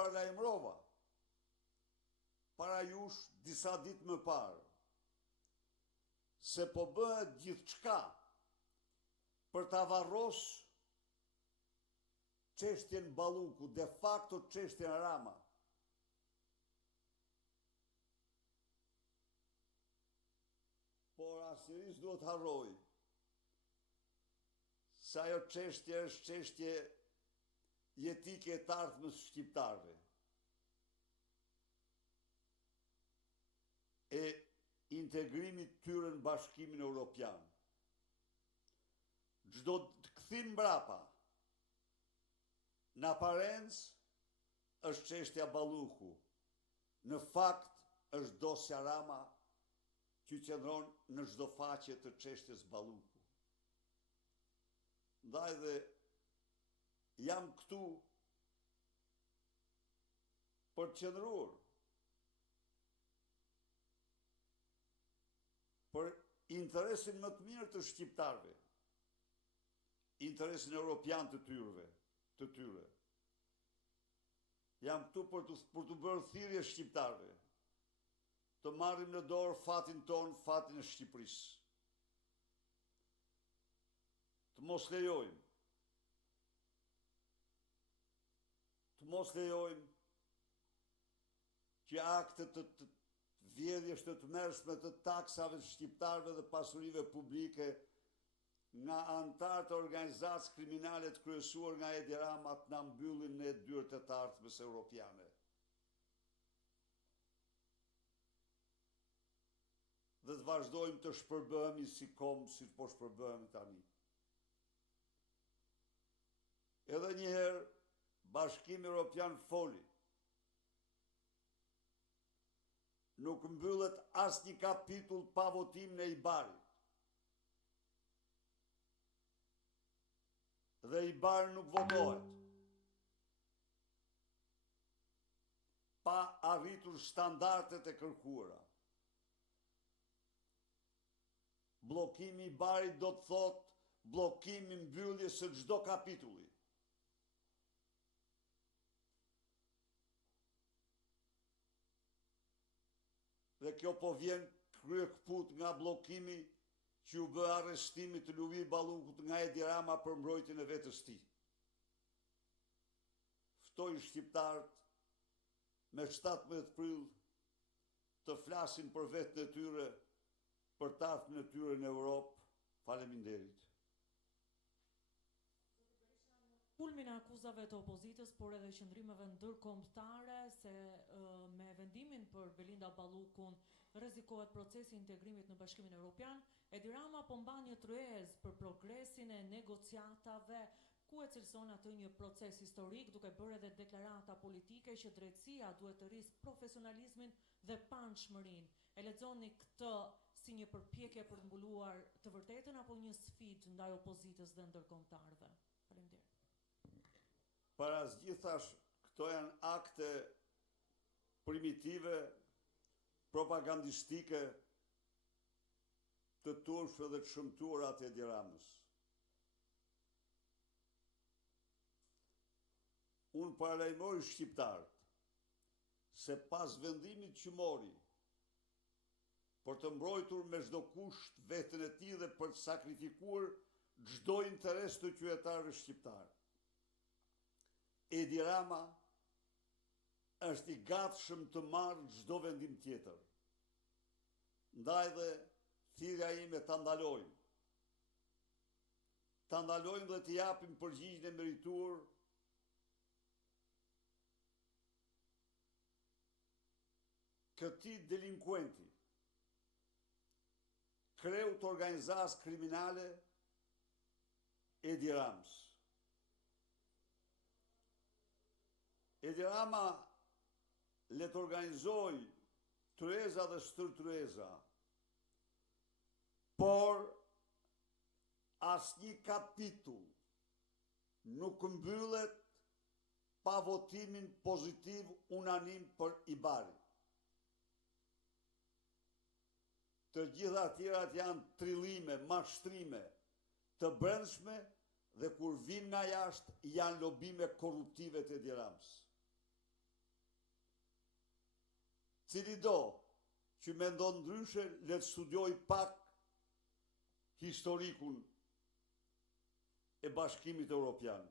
paralajmërova para jush disa ditë më parë se po bëhet gjithçka për ta varros çështjen Balluku, de facto çështjen Rama. Por asnjëri duhet harroj se ajo çështje është çështje jetike e të ardhmës shqiptarëve. E integrimit tyre në Bashkimin Evropian. Çdo të kthim mbrapa, në aparencë është çështja Balluku, në fakt është dosja Rama që qëndron në çdo faqe të çështjes Balluku. Ndaj dhe jam këtu për të qëndruar për interesin më të mirë të shqiptarëve, interesin evropian të tyre. Jam këtu për të bërë thirrje shqiptarëve, të marrim në dorë fatin ton, fatin e Shqipërisë. Të mos lejojmë që aktet të vjedhjes të tmerrshme të taksave të shqiptarëve dhe pasurive publike nga anëtarë të organizacë kriminale të kryesuar nga Edi Rama të na mbyllin në dyert e të ardhmës europiane. Dhe të vazhdojmë të shpërbëhemi si kom, si po shpërbëhemi tani. Edhe njëherë, Bashkimi Evropian foli. Nuk mbyllet asnjë kapitull pa votim në Ibarit. Dhe Ibari nuk votohet pa arritur standardet e kërkuara. Bllokimi i Ibarit do të thotë bllokimi mbylljes së çdo kapitulli. Dhe kjo po vjen kryekput nga bllokimi që u bë arrestimi të Luvir Ballukut nga Edi Rama për mbrojtjen e vetës tij. Ftoj shqiptarët me 17 prill të flasin për vetën e tyre, për të ardhmen e tyre në Europë. Faleminderit. Kulmin e akuzave të opozitës, por edhe qëndrimeve ndërkombëtare se me vendimin për Belinda Ballukun rrezikohet procesi i integrimit në Bashkimin Evropian, Edi Rama po mban një tryezë për progresin e negociatave ku e cilëson atë një proces historik, duke bërë edhe deklarata politike që drejtësia duhet të rrisë profesionalizmin dhe panshmërinë. E lexoni këtë si një përpjekje për të mbuluar të vërtetën apo një sfidë ndaj opozitës dhe ndërkombëtarëve? Faleminderit. Parazgjithash, këto janë akte primitive, propagandistike, të turpshme dhe të shëmtuara të Edi Ramës. Unë paralajmëroj shqiptarët se pas vendimit që mori për të mbrojtur me çdo kusht veten e tij dhe për të sakrifikuar çdo interes të qytetarëve shqiptarë, Edi Rama është i gatshëm të marrë çdo vendim tjetër. Ndaj dhe thirrja ime ta ndalojmë. Ta ndalojmë dhe të japim përgjigjen e merituar këtij delinkuenti, kreu të organizatës kriminale Edi Ramës. Edi Rama le të organizoj tryeza dhe stërtryeza, por asnjë kapitull nuk mbyllet pa votimin pozitiv unanim për Ibarin. Të gjitha tjerat janë trillime, mashtrime të brendshme dhe kur vin nga jashtë janë lobime korruptive të Edi Ramës. Cili do që mendon ndryshe, le të studioj pak historikun e Bashkimit Evropian.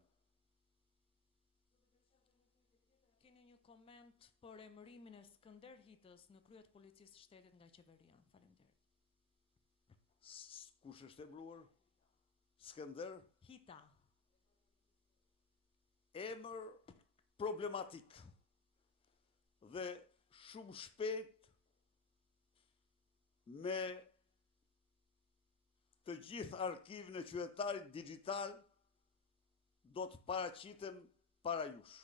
Keni një koment për emërimin e Skënder Hitës në krye të policisë së shtetit nga qeveria. Faleminderit. Kush është emëruar? Skënder? Hita. Emër problematik dhe shumë shpejt me të gjithë arkivën e qytetarit digital do të paraqiten para jush.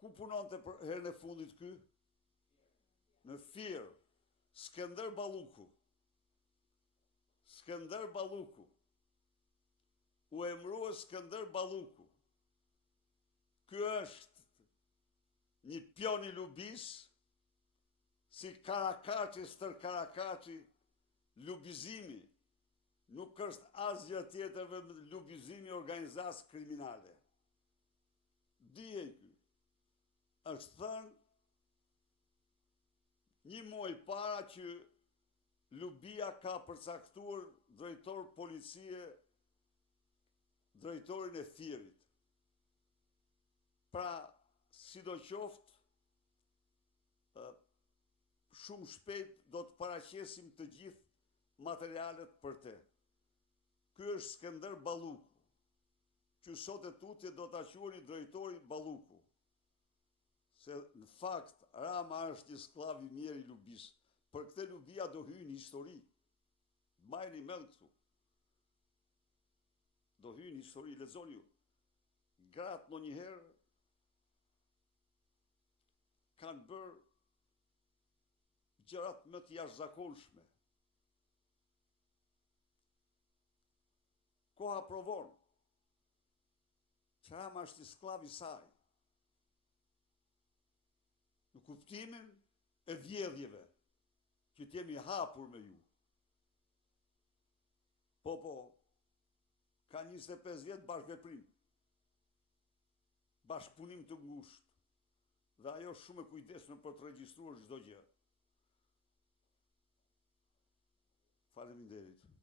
Ku punonte për herën e fundit ky? Në Fier. Skënder Balluku. Skënder Balluku. U emërua Skënder Balluku. Ky është një pion i lubis, si Karakaçi, stër Karakaçi, lubizimi nuk është asgjë tjetër vetëm lubizimi i organizatë kriminale. Dijej ky. Është thënë një muaj para që Lubia ka përcaktuar drejtor policie, drejtorin e Fierit. Pra, sidoqoftë, shumë shpejt do të paraqesim të gjithë materialet për te. Ky është Skënder Balluku, që sot e tutje do ta quajnë drejtori Balluku. Se në fakt Rama është një skllav i mirë i lubis. Për këtë Lubia do hyjë në histori. Mbajini mend këtu. Do hyjë në histori, lexoni ju. Gratë ndonjëherë kanë bërë gjërat më të jashtëzakonshme. Koha provon që Rama është i skllav i saj. Në kuptimin e vjedhjeve që t'jemi hapur me ju. Po, ka 25 vjet bashkëveprim. Bashkëpunim të ngushtë. Dhe ajo shumë e kujdesshme për të regjistruar çdo gjë. Faleminderit.